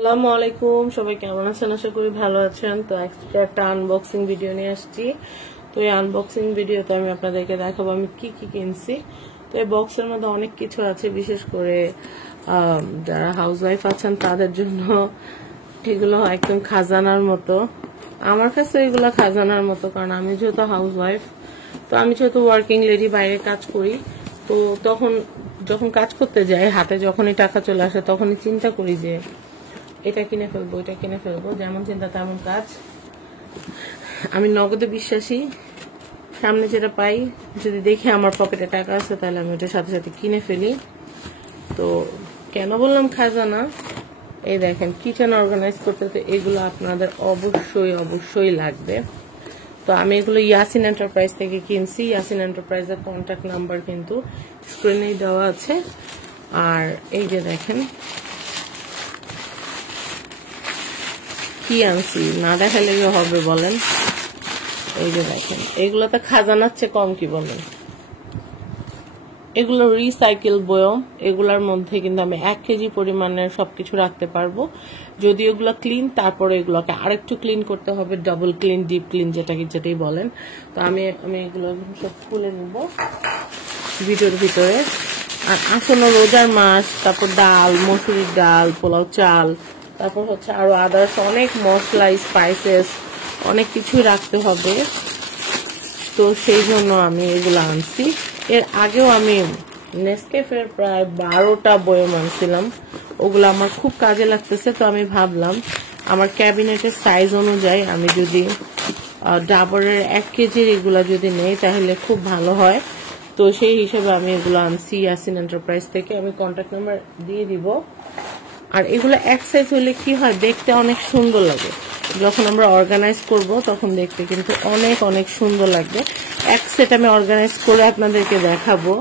আসসালামু আলাইকুম, সবাই কেমন আছেন? আশা করি ভালো আছেন। তো আজকে একটা আনবক্সিং ভিডিও নিয়ে আসছি। তো এই আনবক্সিং ভিডিওতে আমি আপনাদেরকে দেখাবো আমি কি কি কিনছি। তো এই বক্সের মধ্যে অনেক কিছু আছে, বিশেষ করে যারা হাউসওয়াইফ আছেন তাদের জন্য এগুলো একদম খাজানার মতো। আমার কাছে এগুলো খাজানার মতো, কারণ আমি যেহেতু হাউসওয়াইফ, তো আমি যেহেতু ওয়ার্কিং লেডি, বাইরে কাজ করি, তো তখন যখন কাজ করতে যাই হাতে যখনই টাকা চলে আসে তখনই চিন্তা করি যে এটা কিনে ফেলবো, এটা কিনে ফেলবো। যেমন চিন্তা তেমন কাজ। আমি নগদে বিশ্বাসী। সামনে যেটা পাই, যদি দেখি আমার পকেটে টাকা আছে, তাহলে আমি ওটার সাথে সাথে কিনে ফেলি। তো কেন বললাম খাজানা? এই দেখেন, কিচেন অর্গানাইজ করতে তো এগুলো আপনাদের অবশ্যই অবশ্যই লাগবে। তো আমি এগুলো ইয়াসিন এন্টারপ্রাইজ থেকে কিনছি। ইয়াসিন এন্টারপ্রাইজের কন্ট্যাক্ট নাম্বার কিন্তু স্ক্রিনেই দেওয়া আছে। আর এই যে দেখেন কি আনছি, না দেখালে হবে বলেন? এই যে দেখেন, এগুলো তো খাজানার চেয়ে কম, কি বলেন? এগুলো রিসাইকেল বয়ম। এগুলোর মধ্যে কিন্তু আমি 1 কেজি পরিমাণের সবকিছু রাখতে পারবো। যদি এগুলো ক্লিন, তারপরে এগুলোকে আরেকটু ক্লিন করতে হবে, ডাবল ক্লিন, ডিপ ক্লিন, যেটাই বলেন। তো আমি এগুলো সব খুলে নিব ভিডিওর ভিতরে। আর আসন্ন রোজার মাস, তারপর ডাল, মসুরির ডাল, পোলাও চাল, তারপর হচ্ছে আরো আদার্স অনেক মশলা, স্পাইসেস, অনেক কিছুই রাখতে হবে। তো সেই জন্য আমি এগুলো আনছি। এর আগেও আমি নেসক্যাফের প্রায় 12টা বয়ম আনছিলাম। ওগুলো আমার খুব কাজে লাগতেছে। তো আমি ভাবলাম আমার ক্যাবিনেটের সাইজ অনুযায়ী আমি যদি ডাবরের 1 কেজির এগুলা যদি নেই, তাহলে খুব ভালো হয়। তো সেই হিসেবে আমি এগুলো আনছি ইয়াসিন এন্টারপ্রাইজ থেকে। আমি কন্ট্যাক্ট নাম্বার দিয়ে দিব। আর এগুলো এক সাইজ হলে কি হয়, দেখতে অনেক সুন্দর লাগে। যখন আমরা অর্গানাইজ করব তখন দেখতে কিন্তু অনেক অনেক সুন্দর লাগবে। এক সেট আমি অর্গানাইজ করে আপনাদেরকে দেখাবো।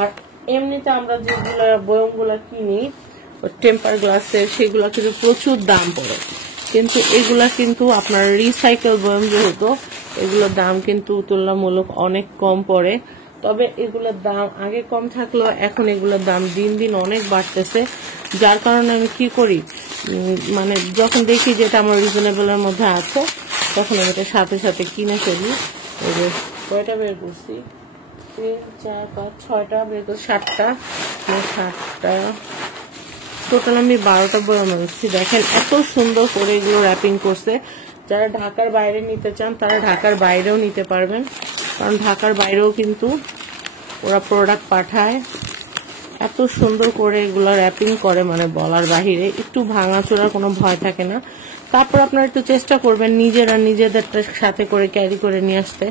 আর এমনিতে আমরা যেগুলো বয়মগুলো কিনি টেম্পার গ্লাসের, সেগুলো কিন্তু প্রচুর দাম পড়ে। কিন্তু এগুলা কিন্তু আপনার রিসাইকেল বয়ম যেহেতু, এগুলোর দাম কিন্তু তুলনামূলক অনেক কম পড়ে। তবে এগুলোর দাম আগে কম থাকলেও এখন এগুলোর দাম দিন দিন অনেক বাড়তেছে। যার কারণে আমি কি করি, মানে যখন দেখি যে এটা আমার রিজনেবলের মধ্যে আছে, তখন আমি এটা সাথে সাথে কিনে ফেলি। এই যে কয়টা বের করছি, 3, 4, 5, 6টা বের করছি, 7টা, টোটাল আমি 12টা বয়ম আনছি। দেখেন এত সুন্দর করে এগুলো র্যাপিং করছে। যারা ঢাকার বাইরে নিতে চান তারা ঢাকার বাইরেও নিতে পারবেন, কারণ ঢাকার বাইরেও কিন্তু ওরা প্রোডাক্ট পাঠায়। এত সুন্দর করে এগুলো র্যাপিং করে, মানে বলার বাহিরে। একটু ভাঙাচোরার কোনো ভয় থাকে না। তারপর আপনারা একটু চেষ্টা করবেন নিজেদেরটা সাথে করে ক্যারি করে নিয়ে আসতে,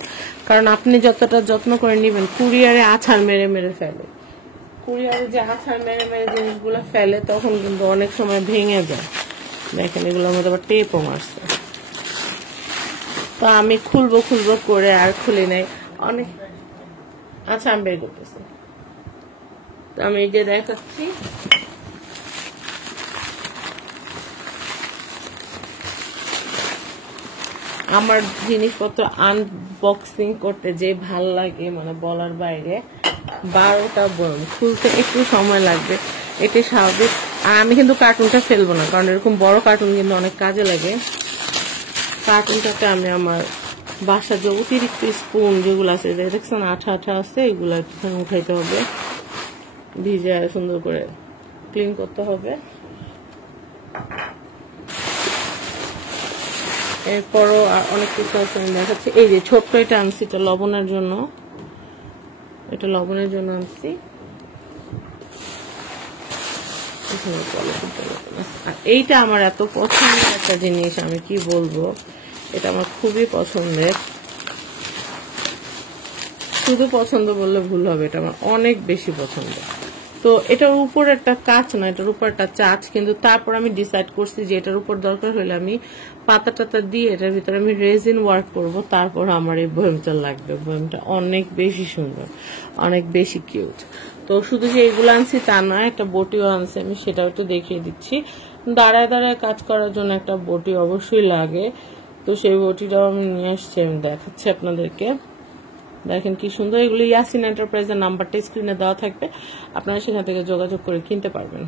কারণ আপনি যতটা যত্ন করে নেবেন, কুরিয়ারে আছাড় মেরে মেরে ফেলে। কুরিয়ারে যে আছাড় মেরে মেরে জিনিসগুলো ফেলে, তখন কিন্তু অনেক সময় ভেঙে যায়। দেখেন এগুলোর মধ্যে আবার টেপও মারছে। তো আমি খুলবো করে আর খুলি নাই অনেক। আচ্ছা, আমি বের করতেছি। তো আমি এই যে দেখাচ্ছি, আমার জিনিসপত্র আনবক্সিং করতে যে ভাল লাগে, মানে বলার বাইরে। 12টা বয়ম খুলতে একটু সময় লাগবে, এটা স্বাভাবিক। আর আমি কিন্তু কার্টুনটা ফেলবো না, কারণ এরকম বড় কার্টুন কিন্তু অনেক কাজে লাগে। কার্টুনটাকে আমি আমার বাসা যে অতিরিক্ত স্পুন যেগুলো আছে, দেখছেন আঠা আঠা আছে, এগুলো একটুখানি উঠাইতে হবে, ভিজে সুন্দর করে ক্লিন করতে হবে। এরপরও অনেক কিছু আছে আমি দেখাচ্ছি। এই যে ছোট্ট এটা আনছি, এটা লবণের জন্য, আনছি। আর এইটা আমার এত পছন্দের একটা জিনিস, আমি কি বলবো, এটা আমার খুবই পছন্দের। শুধু পছন্দ বললে ভুল হবে, এটা আমার অনেক বেশি পছন্দ। তো এটার উপর একটা কাঁচ না, এটার উপর একটা চাচ, কিন্তু তারপর আমি ডিসাইড করছি যে এটার উপর দরকার হলে আমি পাতা টাতা দিয়ে এটার ভিতরে আমি রেজিন ওয়ার্ক করব, তারপর আমার এই বয়মটা লাগবে। বয়মটা অনেক বেশি সুন্দর, অনেক বেশি কিউট। তো শুধু যে এগুলো আনছি তা নয়, একটা বটিও আনছি আমি, সেটাও একটু দেখিয়ে দিচ্ছি। দাঁড়ায় দাঁড়ায় কাজ করার জন্য একটা বটি অবশ্যই লাগে। তো সেই বটিটাও আমি নিয়ে আসছি, আমি দেখাচ্ছি আপনাদেরকে। দেখেন কি সুন্দর। এগুলো ইয়াসিন এন্টারপ্রাইজের নাম্বারটা স্ক্রিনে দেওয়া থাকবে, আপনারা সেখান থেকে যোগাযোগ করে কিনতে পারবেন।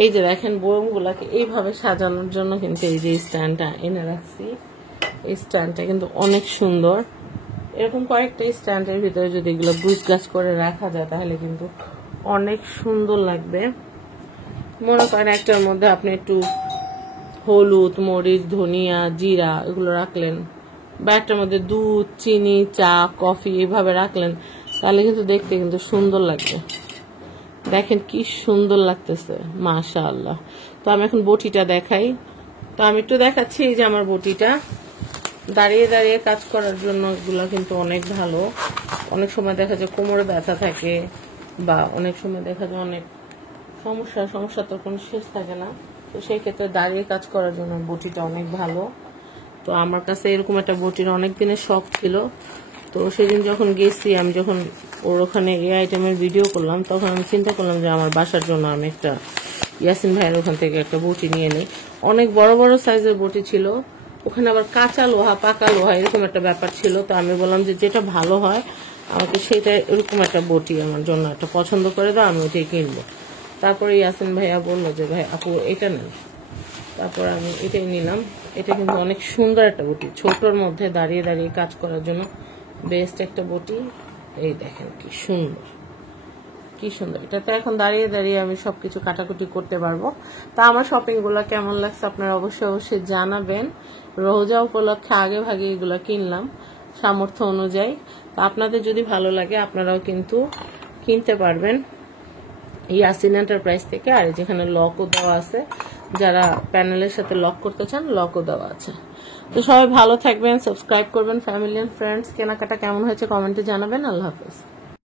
এই যে দেখেন বয়মগুলাকে এইভাবে সাজানোর জন্য কিন্তু এই যে স্ট্যান্ডটা এনে রাখছি। এই স্ট্যান্ডটা কিন্তু অনেক সুন্দর। এরকম কয়েকটা স্ট্যান্ডের ভিতরে যদি এগুলো গুছগাছ করে রাখা যায় তাহলে কিন্তু অনেক সুন্দর লাগবে। মনে করেন একটার মধ্যে আপনি একটু হলুদ, মরিচ, ধনিয়া, জিরা এগুলো রাখলেন, বা একটার মধ্যে দুধ, চিনি, চা, কফি এইভাবে রাখলেন, তাহলে কিন্তু দেখতে কিন্তু সুন্দর লাগবে। দেখেন কি সুন্দর লাগতেছে, মাশাআল্লাহ। তো আমি এখন বটিটা দেখাই। তো আমি একটু দেখাচ্ছি, এই যে আমার বটিটা দাঁড়িয়ে দাঁড়িয়ে কাজ করার জন্য এগুলো কিন্তু অনেক ভালো। অনেক সময় দেখা যায় কোমরে ব্যথা থাকে, বা অনেক সময় দেখা যায় অনেক সমস্যা তো কোনো শেষ থাকে না। তো সেই ক্ষেত্রে দাঁড়িয়ে কাজ করার জন্য বটিটা অনেক ভালো। তো আমার কাছে এরকম একটা বটির অনেক দিনের শখ ছিল। তো সেদিন যখন গেছি, আমি যখন ওর ওখানে এই আইটেমের ভিডিও করলাম, তখন আমি চিন্তা করলাম যে আমার বাসার জন্য আমি একটা ইয়াসিন ভাইয়ের ওখান থেকে একটা বটি নিয়ে নিই। অনেক বড় বড় সাইজের বটি ছিল, ওখানে আবার কাঁচা লোহা, পাকা লোহা এরকম একটা ব্যাপার ছিল। তো আমি বললাম যে যেটা ভালো হয় আমাকে সেটা, এরকম একটা বটি আমার জন্য একটা পছন্দ করে দাও, আমি ওটাই কিনবো। তারপরে ইয়াসিন ভাইয়া বললো যে ভাই আপু এটা নেন। তারপর আমি এটাই নিলাম। এটা কিন্তু অনেক সুন্দর একটা বটি, ছোটর মধ্যে দাঁড়িয়ে দাঁড়িয়ে কাজ করার জন্য বেস্ট একটা বটি। এই দেখেন কি সুন্দর, কি সুন্দর। এটাতে এখন দাঁড়িয়ে দাঁড়িয়ে আমি সবকিছু কাটাকুটি করতে পারবো। তা আমার শপিং গুলা কেমন লাগছে আপনারা অবশ্যই জানাবেন। রোজা উপলক্ষে আগে ভাগে এগুলা কিনলাম সামর্থ্য অনুযায়ী। তা আপনাদের যদি ভালো লাগে আপনারাও কিন্তু কিনতে পারবেন ইয়াসিন এন্টারপ্রাইজ থেকে। আর যেখানে লকও দেওয়া আছে, যারা প্যানেলের সাথে লক করতে চান লকও দেওয়া আছে। তো সবাই ভালো থাকবেন, সাবস্ক্রাইব করবেন, ফ্যামিলি এন্ড ফ্রেন্ডস। কেনাকাটা কেমন হয়েছে কমেন্টে জানাবেন। আল্লাহ হাফেজ।